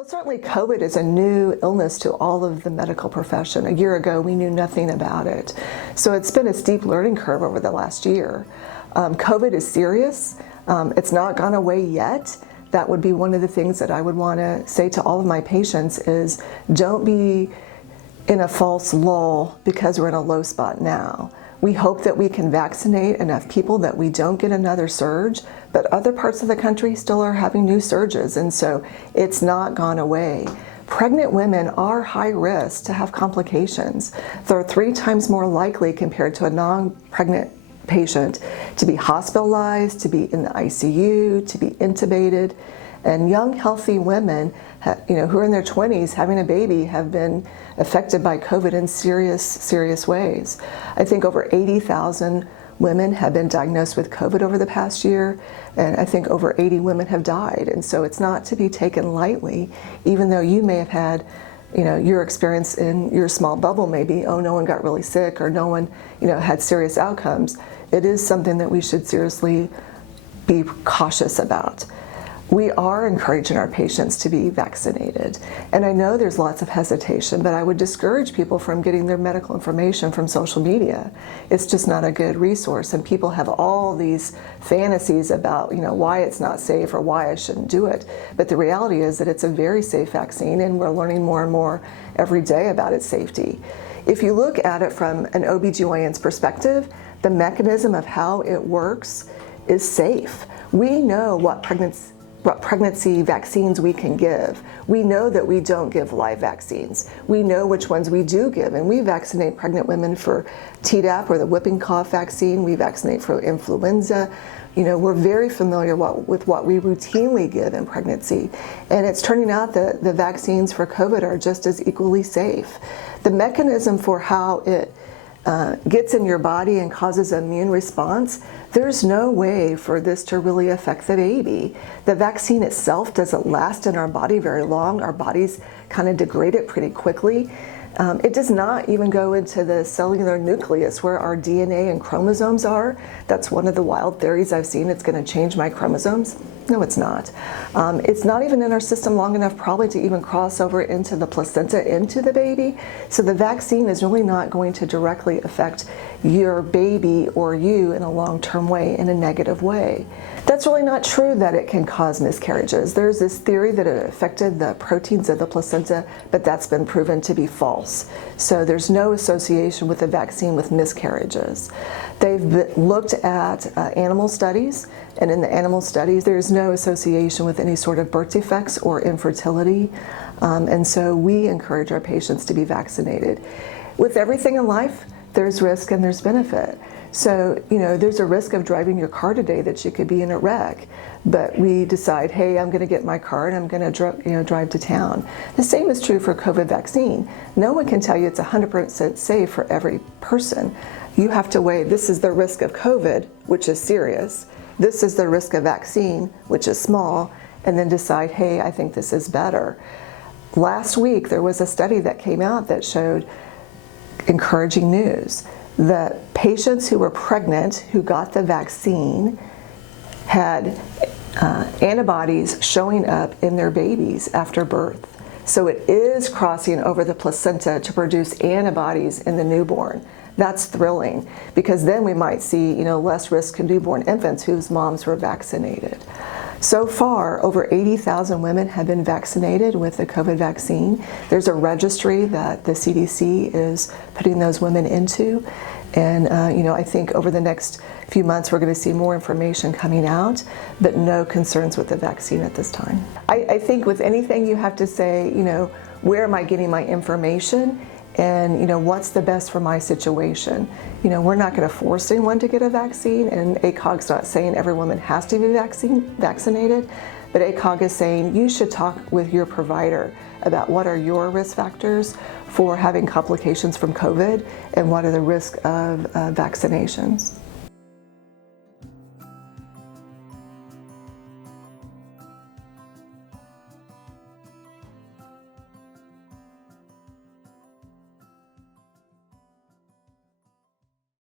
Well, certainly COVID is a new illness to all of the medical profession. A year ago, we knew nothing about it. So it's been a steep learning curve over the last year. COVID is serious. It's not gone away yet. That would be one of the things that I would want to say to all of my patients is don't be in a false lull because we're in a low spot now. We hope that we can vaccinate enough people that we don't get another surge, but other parts of the country still are having new surges, and so it's not gone away. Pregnant women are high risk to have complications. They're 3 times more likely compared to a non-pregnant patient to be hospitalized, to be in the ICU, to be intubated. And young, healthy women who are in their 20s having a baby have been affected by COVID in serious ways. I think over 80,000 women have been diagnosed with COVID over the past year, and I think over 80 women have died. And so it's not to be taken lightly, even though you may have had your experience in your small bubble maybe, oh, no one got really sick or no one had serious outcomes. It is something that we should seriously be cautious about. We are encouraging our patients to be vaccinated. And I know there's lots of hesitation, but I would discourage people from getting their medical information from social media. It's just not a good resource. And people have all these fantasies about why it's not safe or why I shouldn't do it. But the reality is that it's a very safe vaccine, and we're learning more and more every day about its safety. If you look at it from an OB/GYN's perspective, the mechanism of how it works is safe. We know what pregnancy vaccines we can give. We know that we don't give live vaccines. We know which ones we do give, and we vaccinate pregnant women for Tdap or the whooping cough vaccine. We vaccinate for influenza. We're very familiar with what we routinely give in pregnancy, and it's turning out that the vaccines for COVID are just as equally safe. The mechanism for how it gets in your body and causes an immune response, there's no way for this to really affect the baby. The vaccine itself doesn't last in our body very long. Our bodies kind of degrade it pretty quickly. It does not even go into the cellular nucleus where our DNA and chromosomes are. That's one of the wild theories I've seen. It's going to change my chromosomes. No, it's not. It's not even in our system long enough probably to even cross over into the placenta, into the baby. So the vaccine is really not going to directly affect your baby or you in a long-term way, in a negative way. That's really not true that it can cause miscarriages. There's this theory that it affected the proteins of the placenta, but that's been proven to be false. So there's no association with the vaccine with miscarriages. They've looked at animal studies, and in the animal studies, there's no association with any sort of birth defects or infertility. And so we encourage our patients to be vaccinated. With everything in life, there's risk and there's benefit. So, there's a risk of driving your car today that you could be in a wreck, but we decide, hey, I'm going to get my car and I'm going to drive to town. The same is true for COVID vaccine. No one can tell you it's 100% safe for every person. You have to weigh, this is the risk of COVID, which is serious. This is the risk of vaccine, which is small, and then decide, hey, I think this is better. Last week, there was a study that came out that showed encouraging news. That patients who were pregnant who got the vaccine had antibodies showing up in their babies after birth. So it is crossing over the placenta to produce antibodies in the newborn. That's thrilling, because then we might see less risk in newborn infants whose moms were vaccinated. So far, over 80,000 women have been vaccinated with the COVID vaccine. There's a registry that the CDC is putting those women into. And I think over the next few months, we're going to see more information coming out, but no concerns with the vaccine at this time. I think with anything you have to say, where am I getting my information? And what's the best for my situation? We're not going to force anyone to get a vaccine, and ACOG's not saying every woman has to be vaccinated, but ACOG is saying you should talk with your provider about what are your risk factors for having complications from COVID and what are the risks of vaccinations.